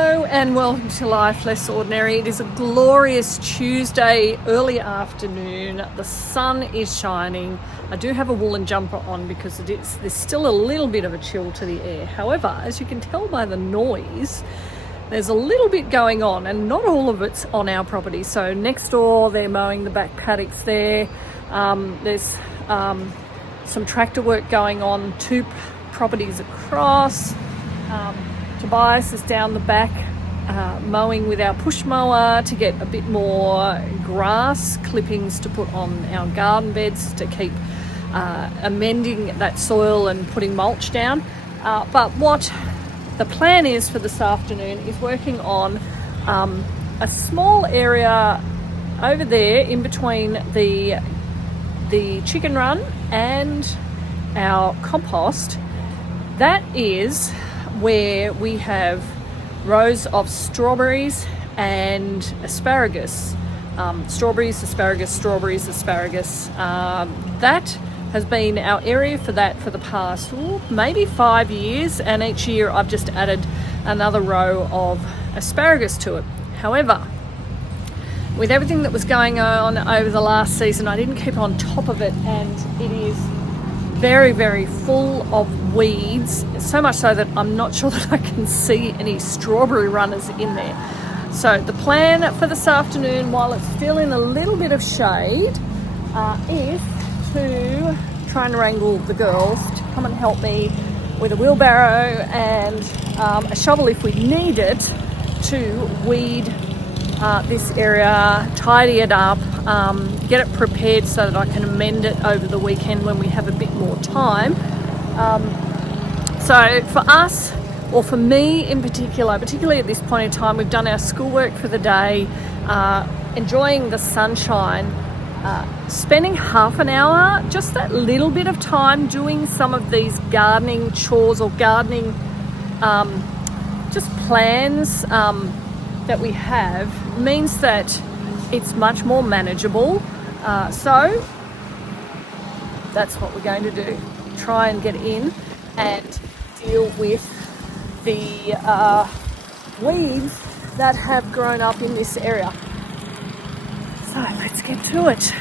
Hello and welcome to Life Less Ordinary. It is a glorious Tuesday early afternoon. The sun is shining. I do have a woolen jumper on because there's still a little bit of a chill to the air. However, as you can tell by the noise, there's a little bit going on, and not all of it's on our property. So next door they're mowing the back paddocks there. There's some tractor work going on 2 properties across. Tobias is down the back mowing with our push mower to get a bit more grass clippings to put on our garden beds to keep amending that soil and putting mulch down. But what the plan is for this afternoon is working on a small area over there in between the chicken run and our compost. That is where we have rows of strawberries and asparagus. Strawberries, asparagus. That has been our area for that for the past maybe 5 years, and each year I've just added another row of asparagus to it. However, with everything that was going on over the last season, I didn't keep on top of it, and it is very, very full of weeds, so much so that I'm not sure that I can see any strawberry runners in there. So the plan for this afternoon, while it's still in a little bit of shade, is to try and wrangle the girls to come and help me with a wheelbarrow and a shovel if we need it, to weed this area, tidy it up, get it prepared so that I can amend it over the weekend when we have a bit more time. So for us, or for me in particular, particularly at this point in time, we've done our schoolwork for the day, enjoying the sunshine, spending half an hour, just that little bit of time doing some of these gardening chores or gardening just plans that we have, means that it's much more manageable. So that's what we're going to do. Try and get in and deal with the weeds that have grown up in this area. So let's get to it.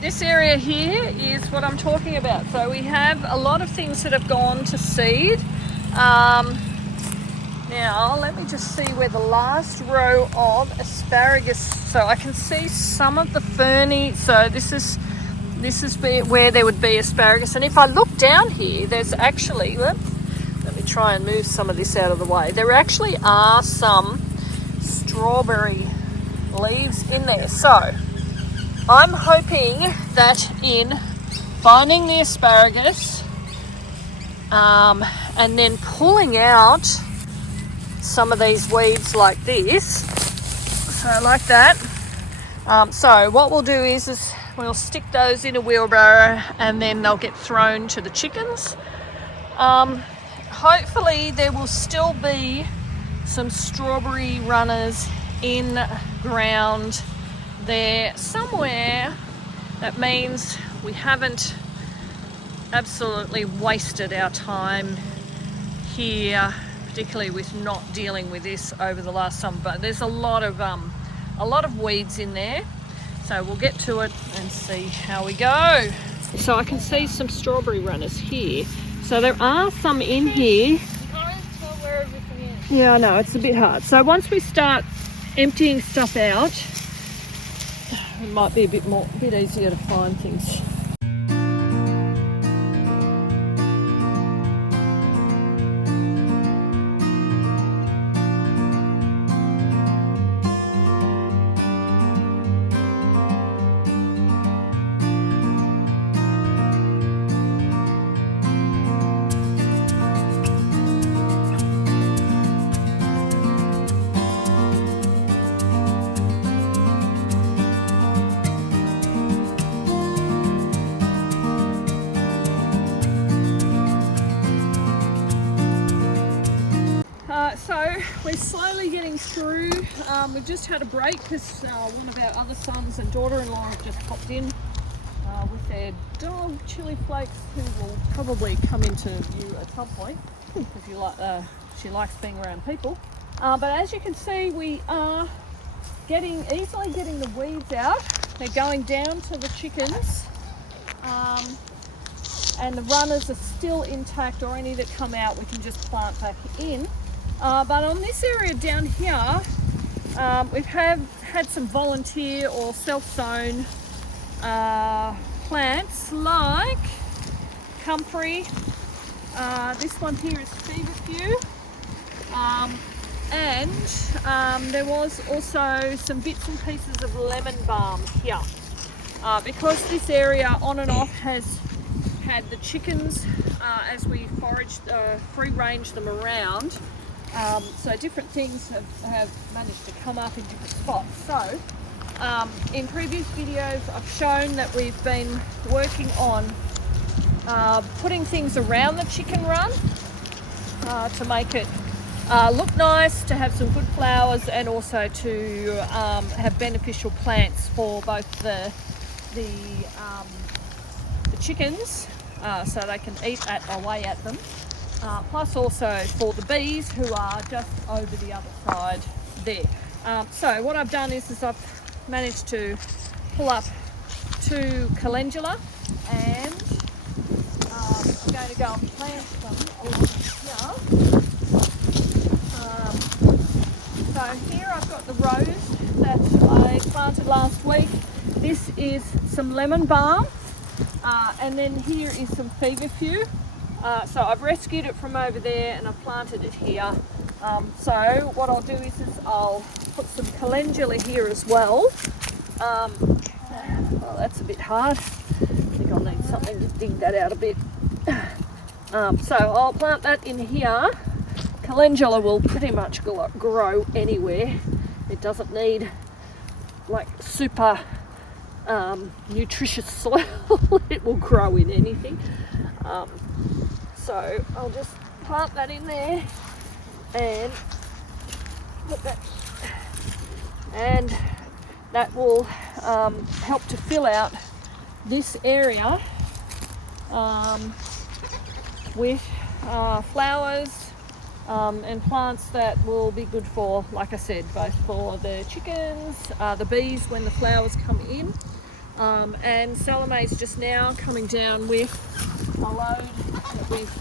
This area here is what I'm talking about. So we have a lot of things that have gone to seed. Now, let me just see where the last row of asparagus, so I can see some of the ferny, so this is where there would be asparagus. And if I look down here, there's actually, let me try and move some of this out of the way. There actually are some strawberry leaves in there. So I'm hoping that in finding the asparagus and then pulling out some of these weeds like this, so like that. So what we'll do is we'll stick those in a wheelbarrow and then they'll get thrown to the chickens. Hopefully there will still be some strawberry runners in ground there somewhere. That means we haven't absolutely wasted our time here, particularly with not dealing with this over the last summer. But there's a lot of weeds in there, so we'll get to it and see how we go. So I can see some strawberry runners here, so there are some in here. Where everything is. Yeah, I know, it's a bit hard. So once we start emptying stuff out, it might be a bit easier to find things. So we're slowly getting through. We've just had a break because one of our other sons and daughter-in-law have just popped in with their dog Chili Flakes, who will probably come into view at some point because she likes being around people. But as you can see, we are easily getting the weeds out. They're going down to the chickens, and the runners are still intact, or any that come out we can just plant back in. But on this area down here, we've had some volunteer or self-sown plants like comfrey. This one here is feverfew. And there was also some bits and pieces of lemon balm here. Because this area on and off has had the chickens as we foraged, free range them around. So different things have managed to come up in different spots. So in previous videos I've shown that we've been working on putting things around the chicken run to make it look nice, to have some good flowers, and also to have beneficial plants for both the chickens, so they can eat away at them, plus also for the bees who are just over the other side there. So what I've done is I've managed to pull up 2 calendula, and I'm going to go and plant them along here. So here I've got the rose that I planted last week. This is some lemon balm, and then here is some feverfew. So I've rescued it from over there and I've planted it here. So what I'll do is I'll put some calendula here as well. Well, that's a bit hard. I think I'll need something to dig that out a bit. So I'll plant that in here. Calendula will pretty much grow anywhere. It doesn't need like super nutritious soil. It will grow in anything. So I'll just plant that in there and put that, and that will help to fill out this area with flowers and plants that will be good for, like I said, both for the chickens, the bees when the flowers come in, and Salome's just now coming down with a load that we've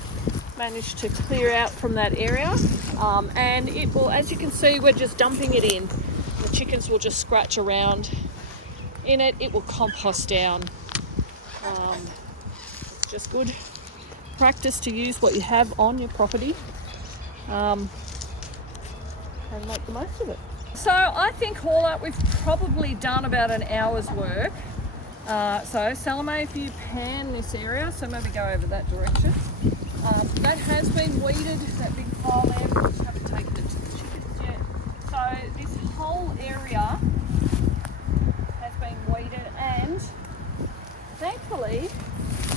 managed to clear out from that area, and it will, as you can see, we're just dumping it in. The chickens will just scratch around in it. It will compost down. It's just good practice to use what you have on your property and make the most of it. So I think all up we've probably done about an hour's work. So Salome, if you pan this area, so maybe go over that direction. That has been weeded, that big pile there, we just haven't taken it to the chickens yet. So this whole area has been weeded, and thankfully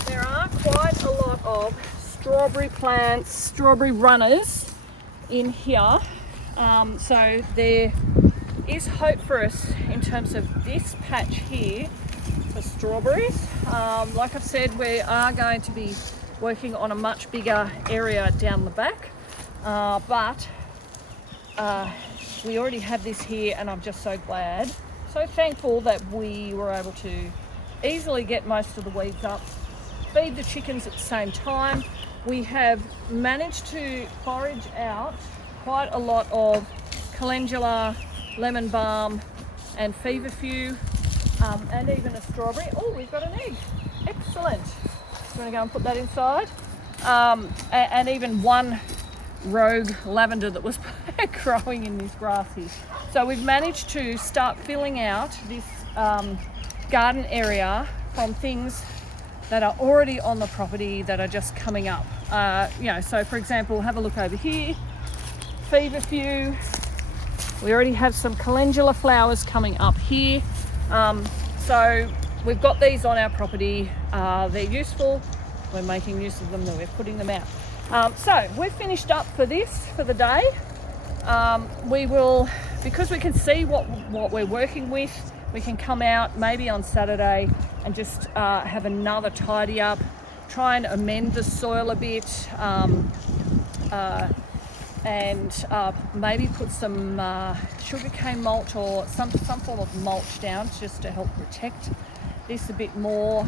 there are quite a lot of strawberry plants, strawberry runners in here. So there is hope for us in terms of this patch here for strawberries. Like I've said, we are going to be working on a much bigger area down the back, but we already have this here, and I'm just so glad, so thankful that we were able to easily get most of the weeds up, feed the chickens at the same time. We have managed to forage out quite a lot of calendula, lemon balm and feverfew, and even a strawberry. Oh, we've got an egg. Excellent. I'm going to go and put that inside. And even one rogue lavender that was growing in this grass here. So we've managed to start filling out this garden area from things that are already on the property that are just coming up. So for example, have a look over here. Feverfew. We already have some calendula flowers coming up here. So we've got these on our property. They're useful. We're making use of them, and we're putting them out. So we've finished up for the day. We will, because we can see what we're working with, we can come out maybe on Saturday and just have another tidy up, try and amend the soil a bit, and maybe put some sugarcane mulch or some form of mulch down just to help protect this a bit more.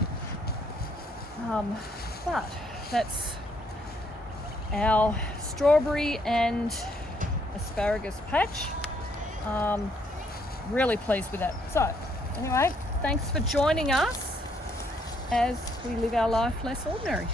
But that's our strawberry and asparagus patch. Really pleased with that. So anyway, thanks for joining us as we live our life less ordinary.